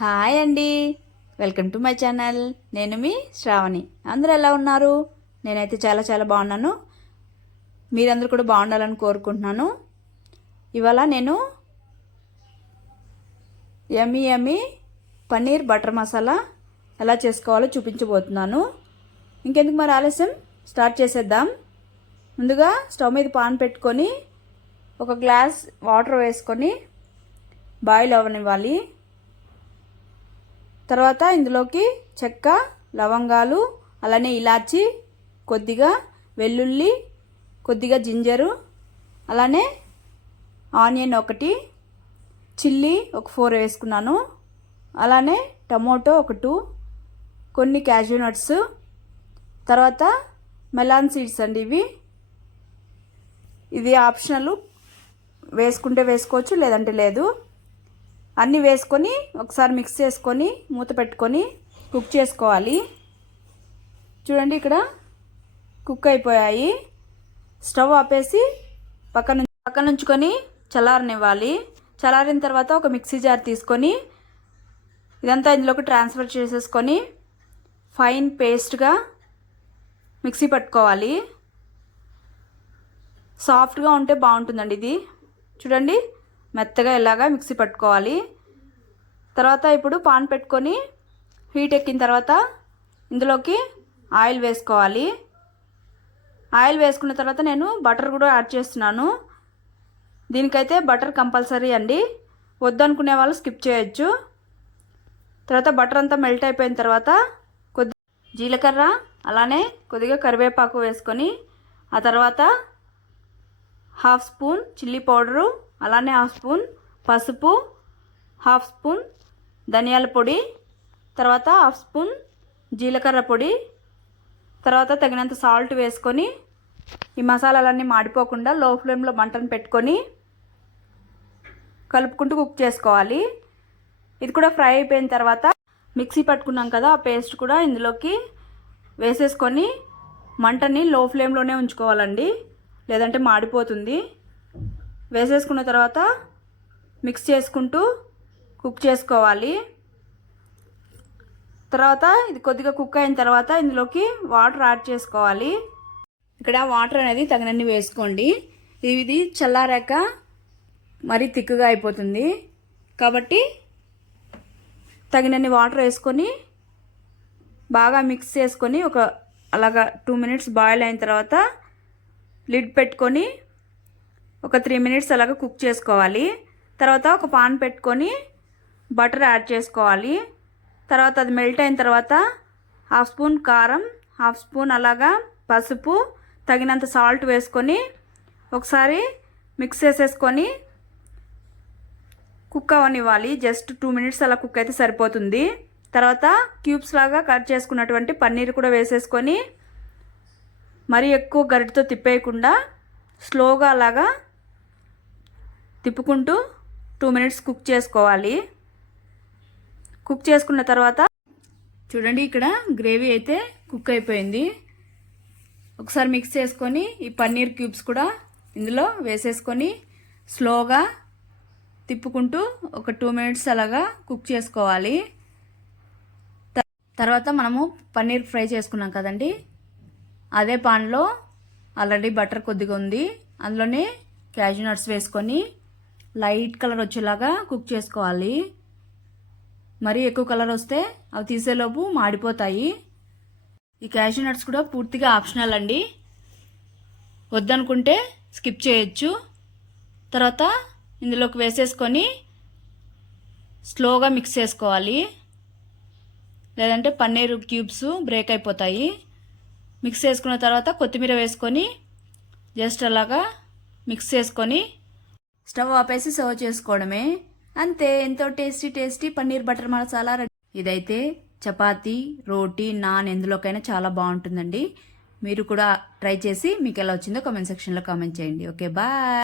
Hi అండి, welcome to my channel. నేను మీ శ్రావణి. అందరూ ఎలా ఉన్నారు? నేనైతే చాలా చాలా బాగున్నాను. మీరందరూ కూడా బాగుండాలని కోరుకుంటున్నాను. ఇవాళ నేను యమ్మీ యమ్మీ పన్నీర్ బటర్ మసాలా ఎలా చేసుకోవాలో చూపించబోతున్నాను. ఇంకెందుకు మరి ఆలస్యం, స్టార్ట్ చేసేద్దాం. ముందుగా స్టవ్ మీద పాన్ పెట్టుకొని ఒక గ్లాస్ వాటర్ వేసుకొని బాయిల్ అవ్వనివ్వాలి. తర్వాత ఇందులోకి చెక్క, లవంగాలు, అలానే ఇలాచి, కొద్దిగా వెల్లుల్లి, కొద్దిగా జింజరు, అలానే ఆనియన్ ఒకటి, చిల్లీ ఒక 4 వేసుకున్నాను, అలానే టమోటో ఒక 2, కొన్ని క్యాష్యూ నట్స్, తర్వాత మెలాన్ సీడ్స్ అండి. ఇది ఆప్షనల్, వేసుకుంటే వేసుకోవచ్చు, లేదంటే లేదు. అన్నీ వేసుకొని ఒకసారి మిక్స్ చేసుకొని మూత పెట్టుకొని కుక్ చేసుకోవాలి. చూడండి, ఇక్కడ కుక్ అయిపోయాయి. స్టవ్ ఆపేసి పక్కన ఉంచుకొని చల్లారనివ్వాలి. చల్లారిన తర్వాత ఒక మిక్సీ జార్ తీసుకొని ఇదంతా ఇందులోకి ట్రాన్స్ఫర్ చేసేసుకొని ఫైన్ పేస్ట్గా మిక్సీ పట్టుకోవాలి. సాఫ్ట్గా ఉంటే బాగుంటుందండి ఇది. చూడండి, మెత్తగా ఇలాగా మిక్సీ పట్టుకోవాలి. తర్వాత ఇప్పుడు పాన్ పెట్టుకొని హీట్ ఎక్కిన తర్వాత ఇందులోకి ఆయిల్ వేసుకోవాలి. ఆయిల్ వేసుకున్న తర్వాత నేను బటర్ కూడా యాడ్ చేస్తున్నాను. దీనికైతే బటర్ కంపల్సరీ అండి, వద్దనుకునే వాళ్ళు స్కిప్ చేయొచ్చు. తర్వాత బటర్ అంతా మెల్ట్ అయిపోయిన తర్వాత కొద్దిగా జీలకర్ర, అలానే కొద్దిగా కరివేపాకు వేసుకొని ఆ తర్వాత 1/2 స్పూన్ చిల్లీ పౌడరు, అలానే 1/2 స్పూన్ పసుపు, 1/2 స్పూన్ ధనియాల పొడి, తర్వాత 1/2 స్పూన్ జీలకర్ర పొడి, తర్వాత తగినంత సాల్ట్ వేసుకొని ఈ మసాలాలన్నీ మాడిపోకుండా లో ఫ్లేమ్లో మంటను పెట్టుకొని కలుపుకుంటూ కుక్ చేసుకోవాలి. ఇది కూడా ఫ్రై అయిపోయిన తర్వాత మిక్సీ పట్టుకున్నాం కదా, ఆ పేస్ట్ కూడా ఇందులోకి వేసేసుకొని మంటని లో ఫ్లేమ్లోనే ఉంచుకోవాలండి, లేదంటే మాడిపోతుంది. వేసేసుకున్న తర్వాత మిక్స్ చేసుకుంటూ కుక్ చేసుకోవాలి. తర్వాత ఇది కొద్దిగా కుక్ అయిన తర్వాత ఇందులోకి వాటర్ యాడ్ చేసుకోవాలి. ఇక్కడ వాటర్ అనేది తగినన్ని వేసుకోండి. ఇది చల్లారాక మరీ థిక్గా అయిపోతుంది కాబట్టి తగినన్ని వాటర్ వేసుకొని బాగా మిక్స్ చేసుకొని అలాగా 2 మినిట్స్ బాయిల్ అయిన తర్వాత లిడ్ పెట్టుకొని ఒక 3 మినిట్స్ అలాగా కుక్ చేసుకోవాలి. తర్వాత ఒక పాన్ పెట్టుకొని బటర్ యాడ్ చేసుకోవాలి. తర్వాత అది మెల్ట్ అయిన తర్వాత 1/2 స్పూన్ కారం, 1/2 స్పూన్ అలాగా పసుపు, తగినంత సాల్ట్ వేసుకొని ఒకసారి మిక్స్ చేసేసుకొని కుక్ అవనివ్వాలి. జస్ట్ 2 మినిట్స్ అలా కుక్ అయితే సరిపోతుంది. తర్వాత క్యూబ్స్ లాగా కట్ చేసుకున్నటువంటి పన్నీర్ కూడా వేసేసుకొని మరీ ఎక్కువ గరిటతో తిప్పేయకుండా స్లోగా అలాగా తిప్పుకుంటూ 2 మినిట్స్ కుక్ చేసుకోవాలి. కుక్ చేసుకున్న తర్వాత చూడండి, ఇక్కడ గ్రేవీ అయితే కుక్ అయిపోయింది. ఒకసారి మిక్స్ చేసుకొని ఈ పన్నీర్ క్యూబ్స్ కూడా ఇందులో వేసేసుకొని స్లోగా తిప్పుకుంటూ ఒక 2 మినిట్స్ అలాగా కుక్ చేసుకోవాలి. తర్వాత మనము పన్నీర్ ఫ్రై చేసుకున్నాం కదండి, అదే పాన్లో ఆల్రెడీ బటర్ కొద్దిగా ఉంది, అందులోనే క్యాష్యూ నట్స్ వేసుకొని లైట్ కలర్ వచ్చేలాగా కుక్ చేసుకోవాలి. మరీ ఎక్కువ కలర్ వస్తే అవి తీసేలోపు మాడిపోతాయి. ఈ క్యాష్యూ నట్స్ కూడా పూర్తిగా ఆప్షనల్ అండి, వద్దనుకుంటే స్కిప్ చేయొచ్చు. తర్వాత ఇందులోకి వేసేసుకొని స్లోగా మిక్స్ చేసుకోవాలి, లేదంటే పన్నీర్ క్యూబ్స్ బ్రేక్ అయిపోతాయి. మిక్స్ చేసుకున్న తర్వాత కొత్తిమీర వేసుకొని జస్ట్ అలాగా మిక్స్ చేసుకొని స్టవ్ ఆపేసి సర్వ్ చేసుకోవడమే. అంతే, ఎంతో tasty paneer butter masala ready. ఇదైతే చపాతీ, రోటీ, నాన్ ఎందులోకైనా చాలా బాగుంటుందండి. మీరు కూడా ట్రై చేసి మీకు ఎలా వచ్చిందో కామెంట్ సెక్షన్లో కామెంట్ చేయండి. Okay, bye.